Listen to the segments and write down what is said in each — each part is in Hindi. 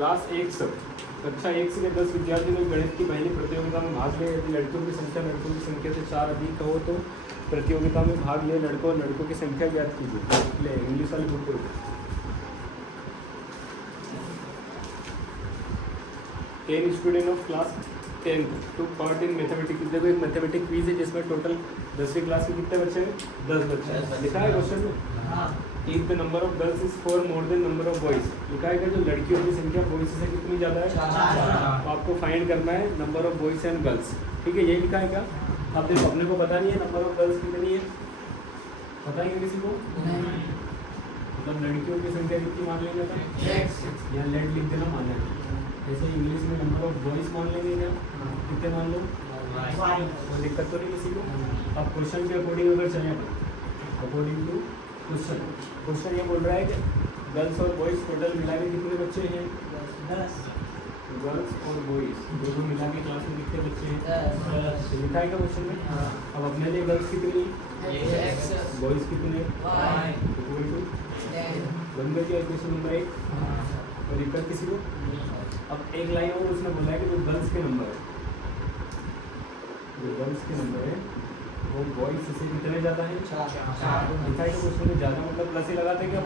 क्लास 1 से कक्षा 1 से 10 विद्यार्थी लोग गणित की पहली प्रतियोगिता में भाग ले। यदि लड़कियों की संख्या लड़कों की संख्या से 4 अधिक हो तो प्रतियोगिता में भाग ले लड़कों और लड़कों की संख्या ज्ञात कीजिए। ले इंग्लिश वाली बुक को 10 student of class 10 to part in mathematics. देखो एक मैथमेटिक क्विज है जिसमें टोटल 10वीं क्लास के कितने बच्चे हैं? 10 बच्चे हैं। लिखा है क्वेश्चन में if the number of girls is 4 more than number of boys. लिखा है कि जो लड़कियों की संख्या बॉयज से कितनी ज़्यादा है? 4। तो आपको फाइंड करना है number of boys and girls. ठीक है, यही लिखा है क्या? आप देखो अपने को पता नहीं है नंबर ऑफ गर्ल्स कितनी है, पता है किसी को? मतलब लड़कियों की संख्या कितनी मान लेंगे अपन? यहाँ लेट लिख देना मान लेंगे। जैसे इंग्लिश में नंबर ऑफ बॉयज मान लेंगे क्या? कितने मान लो? कोई दिक्कत तो नहीं किसी को? अब क्वेश्चन के अकॉर्डिंग अगर चलें अपन अकॉर्डिंग टू क्वेश्चन ये बोल रहा है कि गर्ल्स और बॉयज टोटल मिला के कितने बच्चे हैं? 10। गर्ल्स और बॉयज दोनों मिला के क्लास में कितने बच्चे हैं? 10। लिखा है क्या क्वेश्चन में? अब अपने लिए गर्ल्स कितनी, बॉयज कितने? इक्वल टू बन गया इक्वेशन नंबर 1। कोई दिक्कत किसी को? अब एक लाइन और उसने बोला है कि जो गर्ल्स के नंबर है वो बॉयज से कितने ज़्यादा है? 4। लिखा है कि क्वेश्चन में ज़्यादा मतलब प्लस ही लगाते हैं क्या?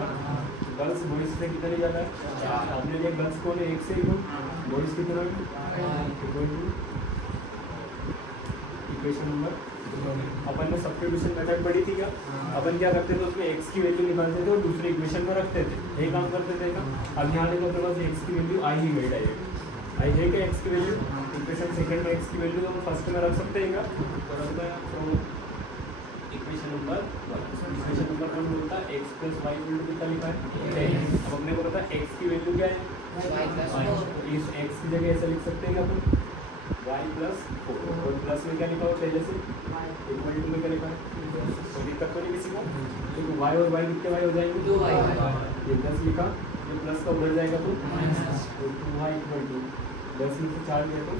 गर्ल्स बॉयज से कितने ज़्यादा है? अपने लिए गर्ल्स कौन है? 1 से इक्वल, बॉयज कितना है? Equal to equation number. अपन ने सब्स्टिट्यूशन मेथड पढ़ी थी क्या? अपन क्या करते थे उसमें x की वैल्यू निकालते थे और दूसरे इक्वेशन में रखते थे, यही काम करते थे ना। अब यहाँ देखो तो बस x की वैल्यू आई ही गई डायरेक्ट, आई है क्या x की वैल्यू? इक्वेशन सेकंड में x की वैल्यू तो हम फर्स्ट में रख सकते हैं क्या? तो रखते हैं तो इक्वेशन नंबर 1 बोलता है x प्लस वाई कितना लिखा है? अब अपने को पता है x की वैल्यू क्या है? इस x की जगह ऐसा लिख सकते हैं क्या अपन? y प्लस 4 और प्लस में क्या लिखा हो पहले से? इक्वल टू में क्या लिखा है? कोई दिक्कत तो नहीं किसी को? तो y और y कितने y हो जाएंगे? 2y। ये 10 लिखा, ये प्लस का उधर जाएगा तो 2y इक्वल टू 10 में से 4 गया तो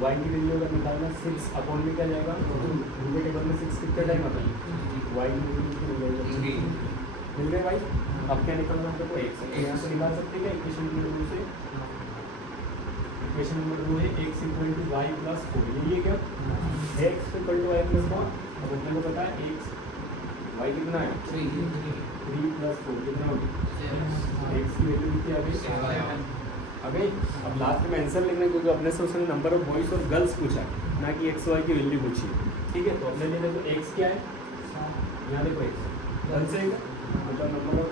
y की वैल्यू अगर निकालना 6 अपॉन में क्या जाएगा? उनके टेबल में 6 कितने टाइम आता है? y की वैल्यू मिल गए भाई। अब क्या निकलना है तो x यहाँ से निकाल सकते हैं क्या इक्वेशन नंबर 2 से? इक्वेशन नंबर 2 है x equal to y plus 4। ये क्या है? x equal to y plus 4। अब अपने को पता है x y कितना है? 3 प्लस 4 कितना होगी? x की वैल्यू कितनी आ गई? अब लास्ट में आंसर लिखना क्योंकि अपने से उसने नंबर ऑफ बॉयज और गर्ल्स पूछा ना कि x y की वैल्यू पूछी। ठीक है, तो अपने लिए देखो x क्या है? यहाँ देखो x गर्ल्स है मतलब नंबर ऑफ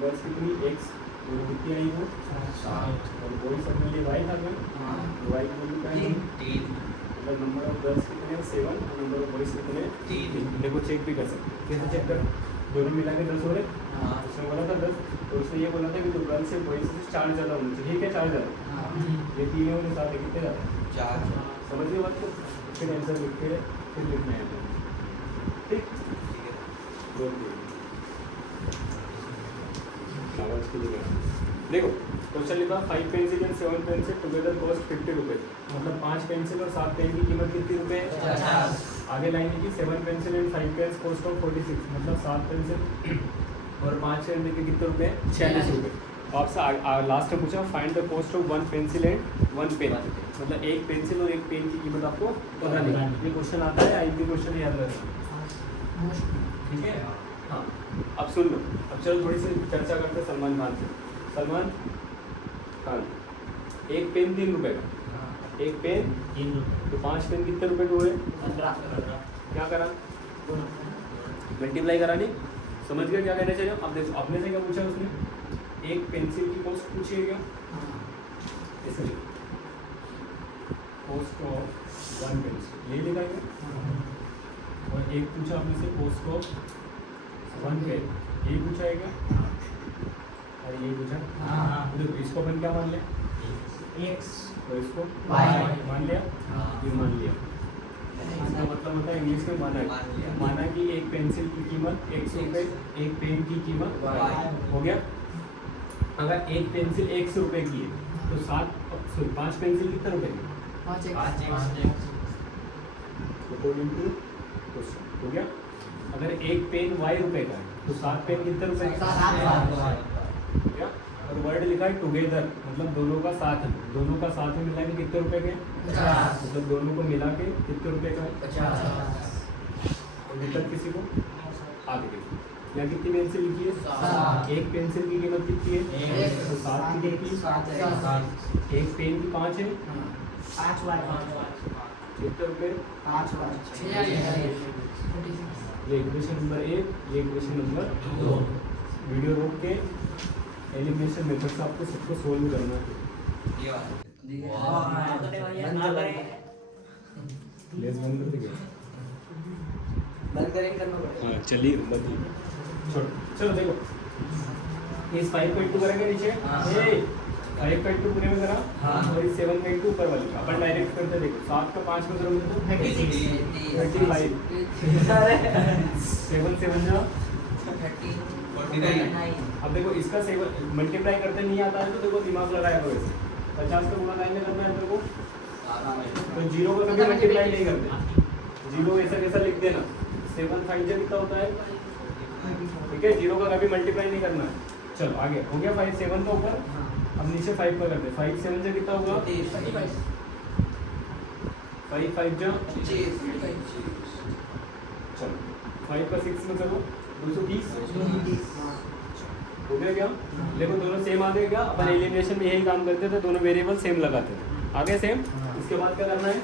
गर्ल्स कितनी? x और कितनी आई वो? 7। और बॉयज अपने लिए y था क्या? y की वैल्यू क्या है? 3। मतलब नंबर ऑफ गर्ल्स कितने? 7 और नंबर ऑफ बॉयज कितने? 3। देखो चेक भी कर सकते, कैसे चेक कर? दोनों मिला के 10 हो रहे। उसने बोला था 10, तो उसने ये बोला था कि जो गर्ल्स है बॉयज से 4 ज़्यादा होना चाहिए। क्या 4 ज़्यादा? ये 3 है और 7 है, कितने ज़्यादा? 4। समझ गए बात को? फिर आंसर लिख के फिर लिखना है। ठीक देखो क्वेश्चन लिखा 5 pencil and 7 pencil together cost 50 रुपये। मतलब 5 पेंसिल और 7 पेन की कीमत कितनी रुपये है? 50। आगे लाइन लिखी 7 pencil and 5 pens cost of 46। मतलब 7 पेंसिल और 5 पेन के कितने रुपये? 46 रुपये। आपसे लास्ट में पूछा find the cost of 1 pencil and 1 pen. मतलब एक पेंसिल और एक पेन की कीमत आपको पता नहीं। ये क्वेश्चन आता है, IB क्वेश्चन याद रखना। ठीक है, हाँ अब सुन लो। अब चलो थोड़ी सी चर्चा करते हैं सलमान खान से। सलमान खान एक पेन 3 रुपये का, एक पेन 3 रुपये, तो 5 पेन कितने रुपये के हुए? 15। क्या करा? मल्टीप्लाई करा नहीं? समझ गए क्या कहना चाहिए? अब देखो अपने से क्या पूछा उसने? एक पेंसिल की कॉस्ट पूछी है क्या? इसलिए कॉस्ट ऑफ 1 पेंसिल ये लिखा है। और एक पूछा अपने से कॉस्ट ऑफ 1 पेन, ये पूछा है क्या? और ये पूछा। तो देखो इसको अपन क्या मान लिया? x और इसको y मान लिया। ये मान लिया। इसका मतलब होता है इंग्लिश में माना कि एक पेंसिल की कीमत x रुपये, एक पेन की कीमत y। हो गया? अगर एक पेंसिल 100 रुपये की है तो 5 पेंसिल कितने रुपये की? 5x। अकॉर्डिंग टू क्वेश्चन हो गया। अगर एक पेन y रुपये का है तो 7 पेन कितने रुपए के? क्या? और वर्ड लिखा है टुगेदर, मतलब दोनों का साथ में मिला के कितने रुपए के? 50। मतलब दोनों को मिला के कितने रुपए का? 50। और दिक्कत किसी को आगे देखिए, यहाँ कितनी पेंसिल लिखी है? एक पेंसिल की कीमत कितनी है? तो 7 की कितनी? एक पेन की 5 है। 5 कितने रुपए? 5 ये इक्वेशन नंबर 1, ये इक्वेशन नंबर 2। वीडियो रोक के एलिमिनेशन मेथड से आपको सबको सोल्व करना है। लेस बंद कर देंगे। बंद करेंगे करना पड़ेगा। हाँ चलिए बताइए। छोड़ चलो देखो, इस 5.2 करेंगे नीचे, ये 5.2 पूरे में करा, और इस 7.2 ऊपर वाली अपन डायरेक्ट करते देखो। 7 का 5 में करोगे तो 35। 7 7 जा 39। अब देखो इसका 7 मल्टीप्लाई करते नहीं आता है तो देखो दिमाग लगाया करो ऐसे। 50 का गुणा लाइन में करना है देखो, तो 0 का कभी मल्टीप्लाई नहीं करते, 0 ऐसा कैसा लिख देना। 7 5 जा कितना होता है? ठीक है, 0 का कभी मल्टीप्लाई नहीं करना है। चलो आगे हो गया 5 7 का ऊपर, अब नीचे 5 का करते हैं। 5 7 से कितना होगा? 5 5 जा चलो 5 का 6 में करो 230 हो गया क्या? देखो दोनों सेम आ गए क्या? अपन एलिमिनेशन में यही काम करते थे, दोनों वेरिएबल सेम लगाते थे। आगे सेम। इसके बाद क्या करना है?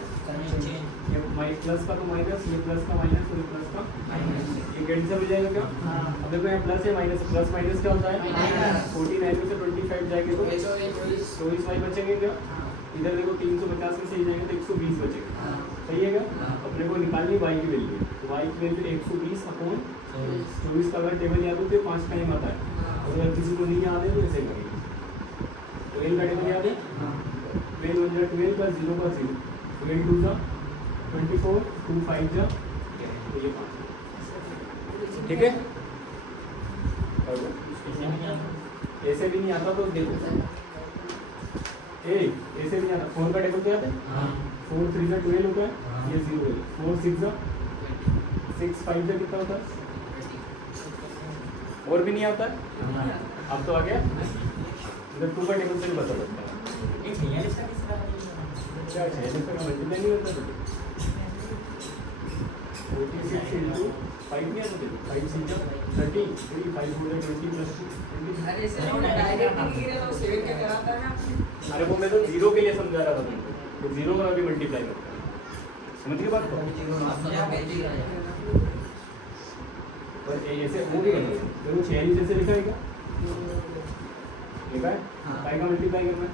ये प्लस का तो माइनस, ये प्लस का माइनस, ये प्लस का माइनस, ये कैंसिल हो जाएगा क्या? अब देखो यहाँ प्लस है माइनस, प्लस माइनस क्या होता है? 49 में से 25 जाएंगे तो 24 y बचेंगे क्या? इधर देखो 350 में से ही जाएंगे तो 120 बचेगा। सही है क्या? अपने को निकालनी y की वैल्यू, तो y की वैल्यू 120 अपॉन 24 का अगर टेबल याद हो तो 5 टाइम आता है, और अगर किसी को नहीं याद है तो ऐसे करेंगे। 12 का टेबल याद है? 12 1 जा 12 प्लस 0 का 0, 12 2 जा 24, 2 5 जा तो ये 5। ठीक है, ऐसे भी नहीं आता तो देखो, ऐसे भी नहीं आता। 4 का टेबल क्या आता है? 4 3 जा 12 होता है, ये 0 है। 4 6 जा 6 5 जा कितना होता है? और भी नहीं आता है। अब तो आ गया, इधर 2 का टेबल से भी बता सकता है। क्या है इसका मल्टीप्लाई नहीं होता तो 46 into 5 नहीं आता देखो, 5 6 जा 30, 3 5 4 जा 20 प्लस 2 अरे सर वो डायरेक्ट नहीं गिरे तो 7 का कराता है ना। अरे वो मैं तो 0 के लिए समझा रहा था तुमको, तो 0 का भी मल्टीप्लाई करता है। समझ गए बात को? पर ऐसे वो भी करना है। देखो 46 जैसे लिखा है क्या? लिखा है? काय का मल्टीप्लाई करना है?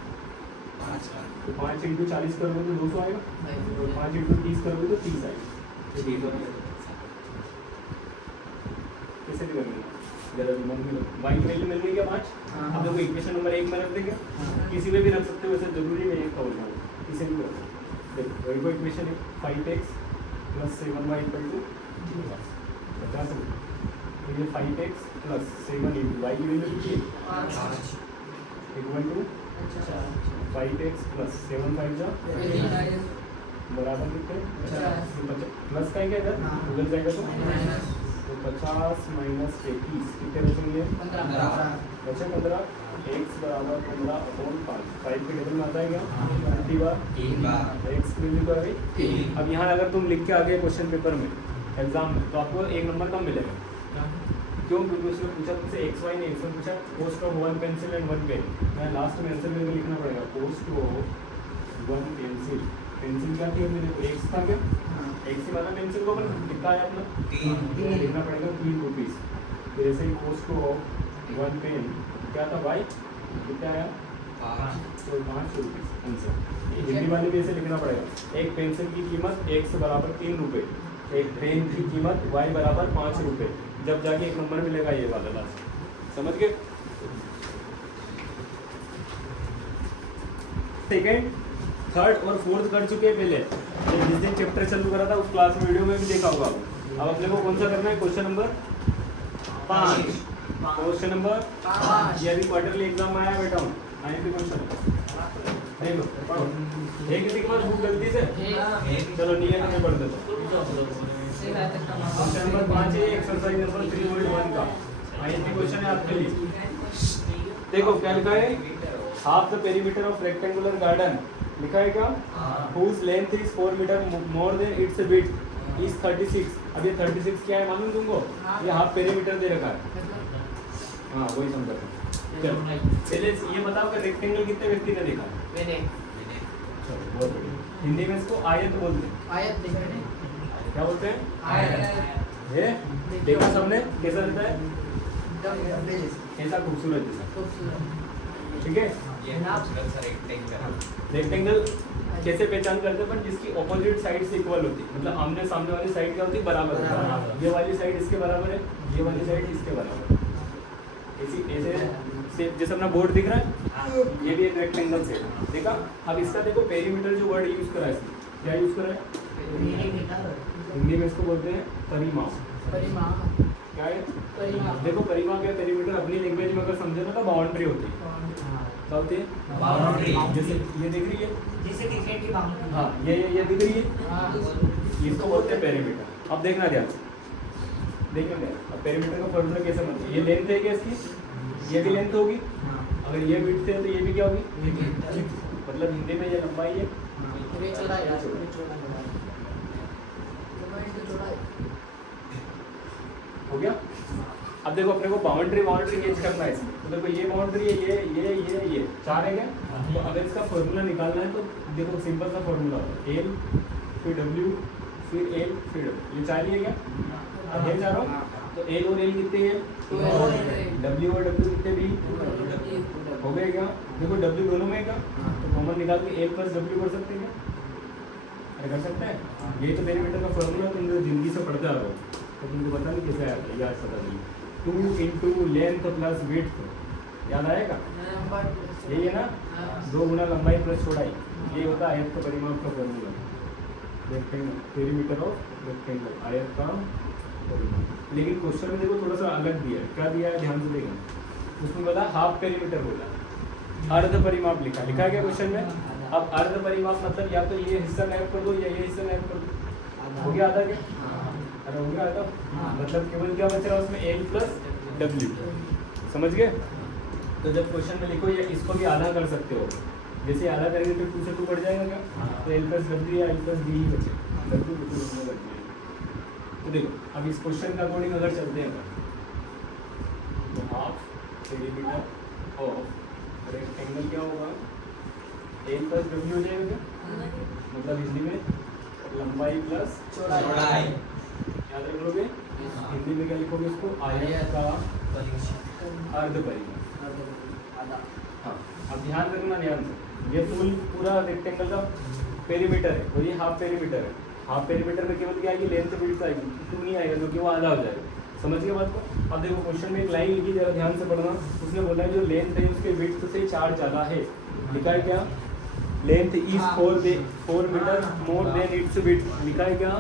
तो 5 इंटू 40 करोगे तो 200 आएगा, 5 इंटू 30 करोगे तो 30 आएगा। कैसे भी करेंगे ज़्यादा दिमाग में y की वैल्यू मिल गई क्या? 5। अब देखो इक्वेशन नंबर 1 में रख देंगे, किसी में भी रख सकते हो, वैसे जरूरी नहीं है का बोलना है, किसी भी रख सकते। देखो वही को इक्वेशन है 5x plus 7y equal to 50 है। तो ये 5x प्लस 7 इंटू y की वैल्यू कितनी है? इक्वल टू 5x प्लस 7 5 जा बराबर कितने? प्लस का है क्या इधर? उधर जाएगा तो 50 माइनस 21 कितने बचेंगे? 15 बचे 15। x बराबर 15 अपॉन 5, 5 के टेबल में आता है क्या? 50 बार x की वैल्यू क्या है? 3। अब यहाँ अगर तुम लिख के आ गए क्वेश्चन पेपर में एग्जाम में तो आपको 1 नंबर कम मिलेगा। क्यों? क्योंकि उसने पूछा तुमसे एक्स वाई नहीं, उसने पूछा cost of 1 pencil and 1 pen. मैं लास्ट में आंसर में लिखना पड़ेगा कोस्ट ऑफ 1 पेंसिल। पेंसिल क्या थी अपने? देखो एक्स था क्या? एक्स ही वाला पेंसिल को अपन कितना आया अपना? 3 लिखना पड़ेगा 3 रुपीज़। फिर ऐसे ही कोस्ट ऑफ 1 पेन क्या था भाई? कितना आया? 5 रुपीज़ आंसर। हिंदी वाले भी ऐसे लिखना पड़ेगा, एक पेंसिल की कीमत x बराबर 3 रुपये, एक पेन की कीमत y बराबर 5 रुपये, जब जाके 1 नंबर मिलेगा ये वाला लास्ट। समझ गए? सेकेंड, थर्ड और फोर्थ कर चुके हैं पहले। जिस दिन चैप्टर चालू करा था उस क्लास में वीडियो में भी देखा होगा। अब अपने को कौन सा करना है? Question number 5। क्वेश्चन नंबर 5 ये अभी क्वार्टरली एग्जाम आया बेटा, आए थे क्वेश्चन। देखो पढ़ो, एक किसी के पास बुक गलती से चलो नहीं है तो मैं पढ़ देता हूँ। क्वेश्चन नंबर 5 है एक्सरसाइज नंबर 3.1 का। आईएसटी क्वेश्चन है आपके लिए। देखो क्या लिखा है, half the perimeter of rectangular garden लिखा है क्या, whose length is 4 metre more than its width is 36। अब ये 36 क्या है मालूम तुमको, ये हाफ पेरीमीटर दे रखा है। हाँ वही समझा। चलो पहले ये बताओ कि रेक्टेंगल कितने व्यक्ति ने देखा। मैंने चलो बहुत बढ़िया। हिंदी में इसको आयत बोलते हैं। आयत देखने क्या बोलते हैं, आयत ये देखा सबने, कैसा लगता है, खूबसूरत ऐसा खूबसूरत जैसा, ठीक है। रेक्टेंगल कैसे पहचान करते हैं, पर जिसकी ऑपोजिट साइड से इक्वल होती है, मतलब आमने सामने वाली साइड क्या होती है, बराबर होती है। ये वाली साइड इसके बराबर है, ये वाली साइड इसके बराबर है। ऐसी ऐसे जैसे अपना बोर्ड दिख रहा है, ये भी एक रेक्टेंगल से देखा। अब इसका देखो पेरीमीटर जो वर्ड यूज करा है इसमें, क्या यूज करा है, हिंदी में इसको बोलते हैं परिमाप। परिमाप क्या है, परिमाप। देखो परिमाप या पेरीमीटर अपनी लैंग्वेज में अगर समझे ना तो बाउंड्री होती है। क्या होती है, बाउंड्री। जैसे ये दिख रही है, जैसे क्रिकेट की बाउंड्री। हाँ ये दिख रही है, इसको बोलते हैं पेरीमीटर। अब देखना ध्यान से, देखना ध्यान। अब पेरीमीटर का फॉर्मूला कैसे बनता है, ये लेंथ है क्या इसकी, ये भी लेंथ होगी, अगर ये विड्थ है तो ये भी क्या होगी, मतलब हिंदी में ये लंबाई है, ये चौड़ाई। हो गया। अब देखो अपने को बाउंड्री केच करना है इसमें, तो देखो ये बाउंड्री है, ये चार है क्या, तो अगर इसका फॉर्मूला निकालना है तो देखो सिंपल सा फॉर्मूला होता है, एल फिर डब्ल्यू फिर एल फिर डब्ल्यू, ये चार ही है क्या, अब ये चारों, तो एल और एल कितने हैं, डब्ल्यू और डब्ल्यू कितने भी हो गए क्या। देखो डब्ल्यू दोनों में है क्या, तो कॉमन निकाल के एल प्लस डब्ल्यू कर सकते हैं क्या, अरे कर सकते हैं। ये तो पेरीमीटर का फॉर्मूला तुम जो जिंदगी से पढ़ते आ रहे हो, तो तुमको पता नहीं कैसे आया था, याद पता नहीं। 2 इंटू लेंथ प्लस विड्थ, याद आएगा, यही है ना, 2 गुना लंबाई प्लस चौड़ाई, ये होता है आयत का परिमाप का formula. Rectangle perimeter of rectangle, आयत का परिमाप। लेकिन क्वेश्चन में देखो थोड़ा सा अलग दिया है, क्या दिया है ध्यान से देखना, उसमें बोला हाफ पेरीमीटर बोला, अर्ध परिमाप लिखा है क्या क्वेश्चन में। अब अर्ध परिमाप मतलब या तो ये हिस्सा नैप कर दो या ये हिस्सा नैप कर दो, हो गया आधा क्या, अरे हो गया आधा, मतलब केवल क्या बच रहा है उसमें एल प्लस डब्ल्यू, समझ गए। तो जब क्वेश्चन में लिखो या इसको भी आधा कर सकते हो, जैसे आधा करेंगे तो 2 से 2 बढ़ जाएगा क्या, तो एल प्लस डब्ल्यू या एल प्लस डी ही बचे, डब्ल्यू बच जाएगा। तो देखो अब इस क्वेश्चन का अकॉर्डिंग अगर चलते हैं तो हाफ पेरीमीटर ऑफ रेक्टेंगल क्या होगा, एल प्लस डब्ल्यू हो जाएगा क्या, मतलब हिंदी में लंबाई प्लस चौड़ाई। याद रख लोगे, हिंदी में क्या लिखोगे इसको, आयत का अर्ध परिमाप। हाँ अब ध्यान रखना ध्यान से, ये पूरा रेक्टेंगल का पेरीमीटर है और ये हाफ पेरीमीटर है। हाफ पेरीमीटर में केवल क्या आएगी, लेंथ विड्थ आएगी, टू नहीं आएगा क्योंकि वो आधा हो जाएगा, समझ गए बात को। अब देखो क्वेश्चन में एक लाइन लिखी, जरा ध्यान से पढ़ना, उसने बोला है जो लेंथ है उसके विड्थ से 4 ज़्यादा है, लिखा है क्या, length is 4 metre more than its width, लिखा है क्या।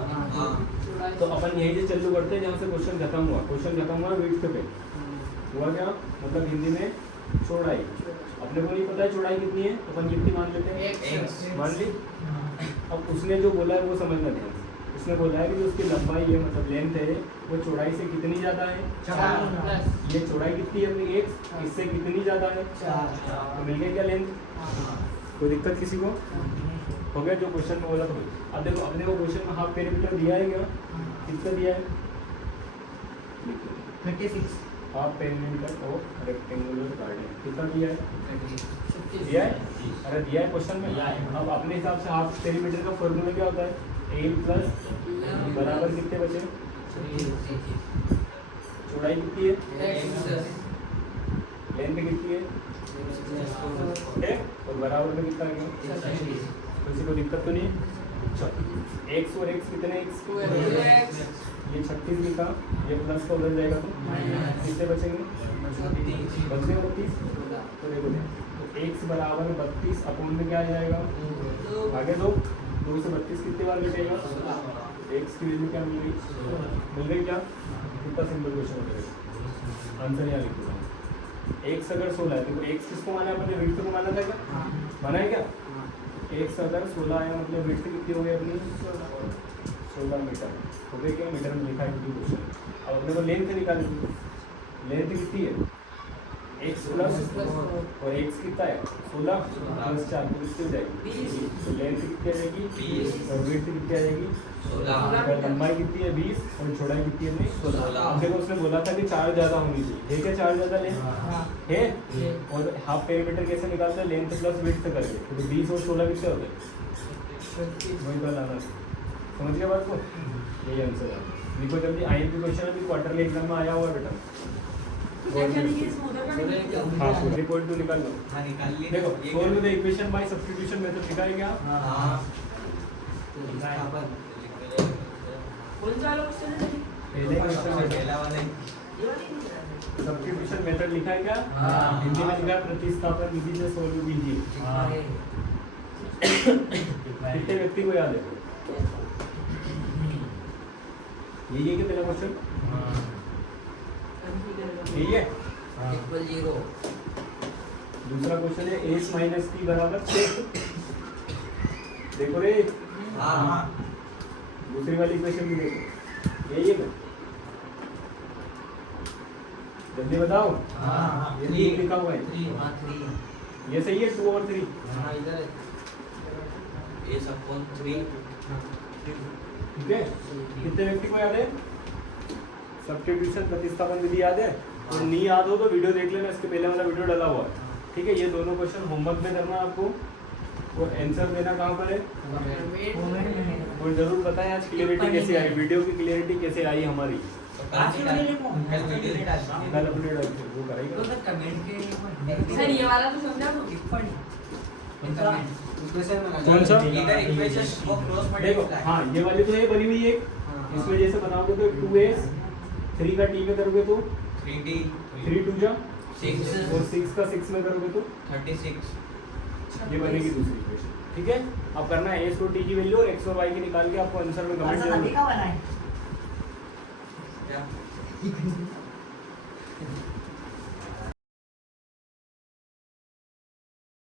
तो अपन यही से चालू करते हैं जहाँ से क्वेश्चन खत्म हुआ, क्वेश्चन खत्म हुआ विड्थ पे, हुआ क्या, मतलब हिंदी में चौड़ाई। अपने को नहीं पता है चौड़ाई कितनी है, अपन कितनी मान लेते हैं, मान ली। अब उसने जो बोला है वो समझना ध्यान से, उसने बोला है कि जो उसकी लंबाई है मतलब लेंथ है वो चौड़ाई से कितनी ज़्यादा है, 4 ये चौड़ाई कितनी है अपनी x, इससे कितनी ज़्यादा है 4, तो मिल गई क्या लेंथ, कोई दिक्कत किसी को, हो गया जो क्वेश्चन में बोला था। अब देखो अपने को क्वेश्चन में हाफ पेरीमीटर दिया है क्या, कितना दिया है, 36 half perimeter of rectangular garden कितना दिया है, दिया है, अरे दिया है क्वेश्चन में। अब अपने हिसाब से हाफ पेरीमीटर का फॉर्मूला क्या होता है, एल प्लस बराबर कितने बचे, चौड़ाई कितनी है, लेंथ कितनी है, और बराबर में कितना गया, किसी को दिक्कत तो नहीं है। एक्स और एक्स कितने, एक्स ये 36 लिखा, ये प्लस का उधर जाएगा तो कितने बचेंगे, बचे 32। तो देखो तो एक्स बराबर 32 अपोन में क्या आ जाएगा, आगे 2 से 32 कितने बार मिलेगा, एक्स की वैल्यू क्या मिल गई क्या, कितना सिंपल क्वेश्चन हो जाएगा, आंसर यहाँ लिख दूँगा। एक्स अगर 16 है, देखो एक्स किसको माना है, अपने विड्थ को माना था क्या, माना है क्या, एक्स अगर 16 है मतलब विड्थ कितनी हो गई अपनी 16 मीटर हो गई क्या, मीटर में लिखा है क्वेश्चन। अब अपने को लेंथ निकालनी, लेंथ कितनी है x प्लस और x कितना है 16 प्लस 4 तो कितनी हो जाएगी 20 तो लेंथ कितनी आ जाएगी 20 और विड्थ कितनी आ जाएगी 16 और लंबाई कितनी है 20 और चौड़ाई कितनी है अपनी 16 अब देखो उसने बोला था कि 4 ज्यादा होनी चाहिए है क्या 4 ज्यादा लेंथ हाँ है ये और हाफ पेरीमीटर कैसे निकालते हैं लेंथ प्लस विड्थ करके तो 20 और 16 कितने होते हैं 36 वही तो लाना समझ गया बात को यही आंसर है देखो जल्दी आईएमपी क्वेश्चन अभी क्वार्टरली एग्जाम में आया हुआ है बेटा क्या करेंगे इस मोटर का नहीं हाँ पूरा रिपोर्ट तो निकाल लो हाँ निकाल ली देखो ये solve the equation by substitution method लिखा है क्या हाँ कौन सा वाला क्वेश्चन है पहले क्वेश्चन में पहला वाला ये वाली नहीं है सब्स्टिट्यूशन मेथड लिखा है क्या हाँ। हिंदी में लिखा है प्रतिस्थापन विधि से सोल्व कीजिए हाँ। कितने व्यक्ति को याद है यही है क्या पहला क्वेश्चन यही है इक्वल 0 दूसरा क्वेश्चन है a माइनस t बराबर 6 देखो रे हाँ दूसरी वाली इक्वेशन भी देखो यही है क्या जल्दी बताओ हाँ ये तीन लिखा हुआ है ये सही है 2 और 3 ये सब 3 ठीक है कितने व्यक्ति को याद है सब्स्टिट्यूशन प्रतिस्थापन विधि याद है तो नहीं याद हो तो वीडियो देख लेना इसके पहले वाला वीडियो डाला हुआ है ठीक है ये दोनों क्वेश्चन होमवर्क में करना है आपको और आंसर देना कहाँ पर है और जरूर बताएं आज क्लियरिटी कैसे आई वीडियो की क्लियरिटी कैसे आई हमारी कल अपडेट वो करेगा सर ये वाला तो समझा तो कौन सा इधर इक्वेशन वो क्रॉस देखो मल्टीप्लाई हाँ ये वाली तो ये बनी हुई है इसमें जैसे बनाओगे तो 2s 3 का t में करोगे तो 3d 3 2 जा 6 और 6 का 6 में करोगे तो 36 ये बनेगी दूसरी इक्वेशन ठीक है अब करना है s और t की वैल्यू और x और y की निकाल के आपको आंसर में कमेंट क्या